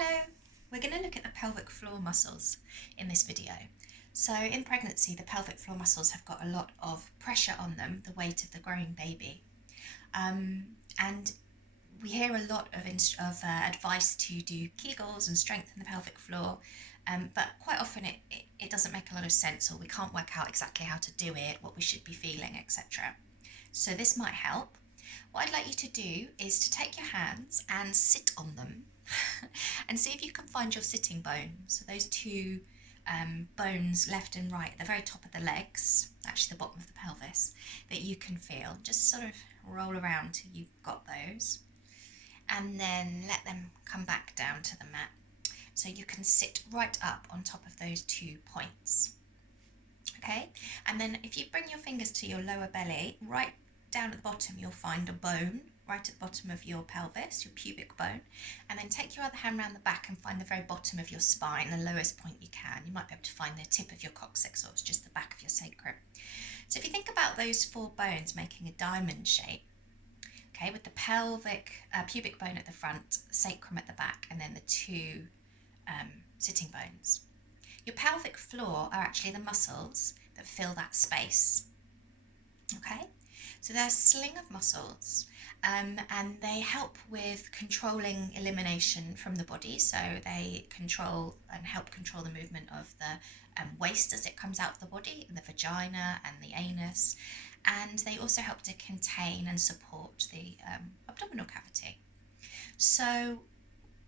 Hello! We're going to look at the pelvic floor muscles in this video. So in pregnancy, the pelvic floor muscles have got a lot of pressure on them, the weight of the growing baby. And we hear a lot of advice to do Kegels and strengthen the pelvic floor, but quite often it doesn't make a lot of sense, or we can't work out exactly how to do it, what we should be feeling, etc. So this might help. What I'd like you to do is to take your hands and sit on them and see if you can find your sitting bones. So those two bones, left and right, at the very top of the legs, actually the bottom of the pelvis, that you can feel. Just sort of roll around till you've got those, and then let them come back down to the mat. So you can sit right up on top of those 2 points. Okay, and then if you bring your fingers to your lower belly, right down at the bottom you'll find a bone right at the bottom of your pelvis, your pubic bone, and then take your other hand around the back and find the very bottom of your spine, the lowest point you can. You might be able to find the tip of your coccyx, or it's just the back of your sacrum. So if you think about those 4 bones making a diamond shape, okay, with the pubic bone at the front, sacrum at the back, and then the 2 sitting bones. Your pelvic floor are actually the muscles that fill that space. Okay, so they're a sling of muscles, and they help with controlling elimination from the body. So they control and help control the movement of the waste as it comes out of the body, the vagina and the anus, and they also help to contain and support the abdominal cavity. So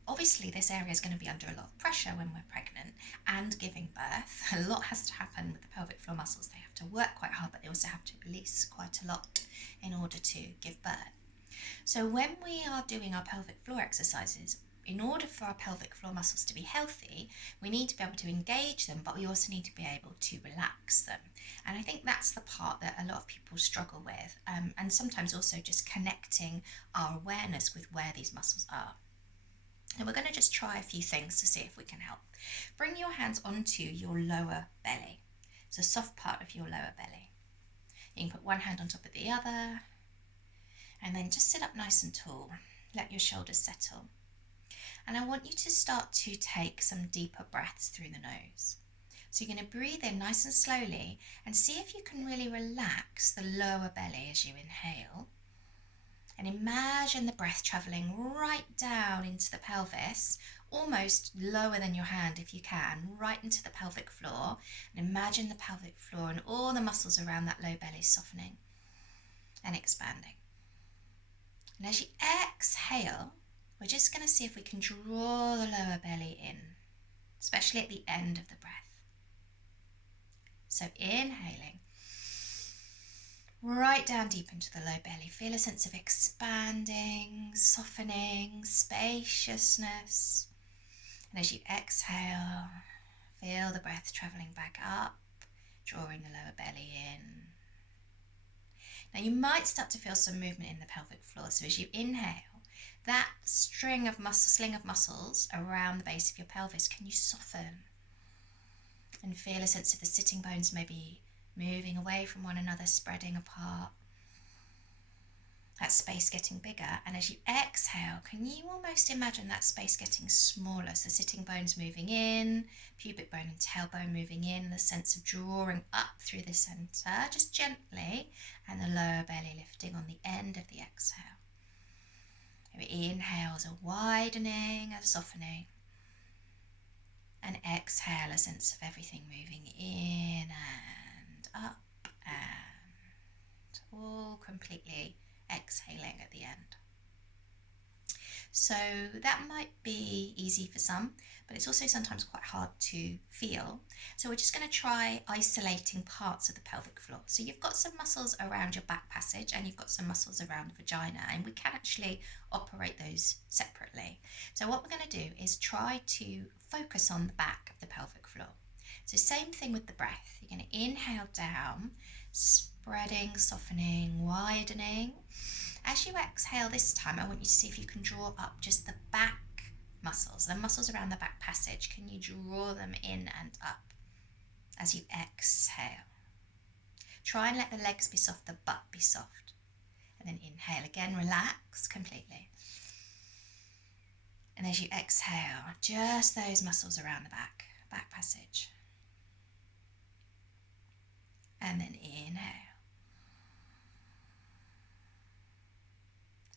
obviously this area is going to be under a lot of pressure when we're pregnant and giving birth. A lot has to happen with the pelvic floor muscles. They have to work quite hard, but they also have to release quite a lot in order to give birth. So when we are doing our pelvic floor exercises, in order for our pelvic floor muscles to be healthy, we need to be able to engage them, but we also need to be able to relax them. And I think that's the part that a lot of people struggle with, and sometimes also just connecting our awareness with where these muscles are. And we're going to just try a few things to see if we can help. Bring your hands onto your lower belly, so soft part of your lower belly. You can put one hand on top of the other, and then just sit up nice and tall. Let your shoulders settle. And I want you to start to take some deeper breaths through the nose. So you're going to breathe in nice and slowly and see if you can really relax the lower belly as you inhale. And imagine the breath travelling right down into the pelvis, almost lower than your hand if you can, right into the pelvic floor. And imagine the pelvic floor and all the muscles around that low belly softening and expanding. And as you exhale, we're just going to see if we can draw the lower belly in, especially at the end of the breath. So inhaling, right down deep into the low belly. Feel a sense of expanding, softening, spaciousness. And as you exhale, feel the breath travelling back up, drawing the lower belly in. Now you might start to feel some movement in the pelvic floor. So as you inhale, that sling of muscles around the base of your pelvis, can you soften and feel a sense of the sitting bones maybe moving away from one another, spreading apart, that space getting bigger. And as you exhale, can you almost imagine that space getting smaller? So sitting bones moving in, pubic bone and tailbone moving in, the sense of drawing up through the centre, just gently, and the lower belly lifting on the end of the exhale. Inhales a widening, a softening, and exhale a sense of everything moving in and up and all completely exhaling at the end. So that might be easy for some, but it's also sometimes quite hard to feel. So we're just going to try isolating parts of the pelvic floor. So you've got some muscles around your back passage and you've got some muscles around the vagina, and we can actually operate those separately. So what we're going to do is try to focus on the back of the pelvic floor. So same thing with the breath. You're going to inhale down, spreading, softening, widening. As you exhale this time, I want you to see if you can draw up just the back muscles, the muscles around the back passage. Can you draw them in and up as you exhale? Try and let the legs be soft, the butt be soft. And then inhale again, relax completely. And as you exhale, just those muscles around the back passage. And then inhale.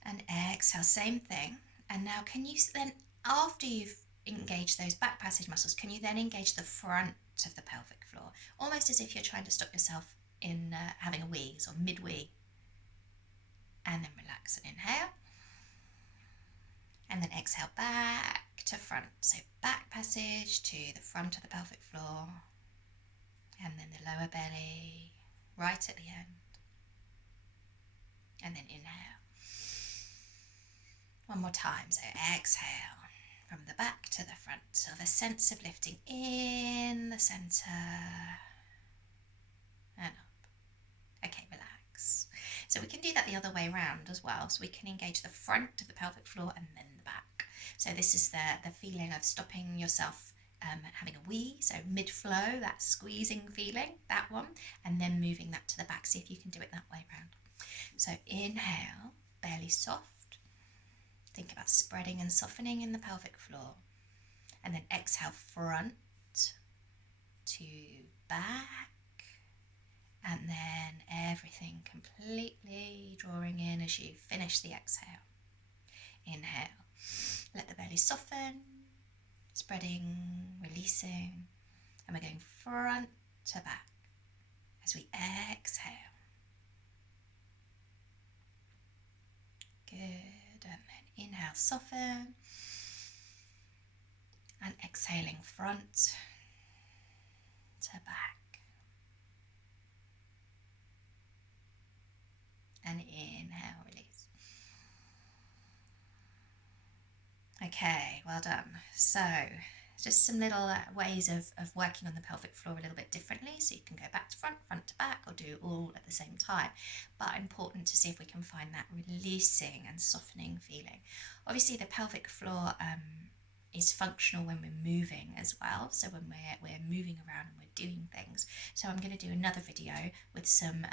And exhale, same thing. And now can you then, after you've engaged those back passage muscles, can you then engage the front of the pelvic floor? Almost as if you're trying to stop yourself in having a wee, or mid-wee. And then relax and inhale. And then exhale back to front. So back passage to the front of the pelvic floor. And then the lower belly right at the end. And then inhale. One more time. So exhale from the back to the front. So a sense of lifting in the centre and up. Okay, relax. So we can do that the other way around as well. So we can engage the front of the pelvic floor and then the back. So this is the feeling of stopping yourself having a wee, so mid-flow, that squeezing feeling, that one, and then moving that to the back. See if you can do it that way around. So inhale, belly soft. Think about spreading and softening in the pelvic floor. And then exhale, front to back. And then everything completely drawing in as you finish the exhale. Inhale, let the belly soften, spreading, releasing, and we're going front to back as we exhale. Good, and then inhale, soften, and exhaling front to back. And inhale, release. Okay, well done. So just some little ways of working on the pelvic floor a little bit differently. So you can go back to front, front to back, or do all at the same time. But important to see if we can find that releasing and softening feeling. Obviously the pelvic floor is functional when we're moving as well. So when we're moving around and we're doing things. So I'm going to do another video with some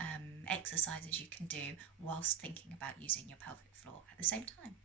exercises you can do whilst thinking about using your pelvic floor at the same time.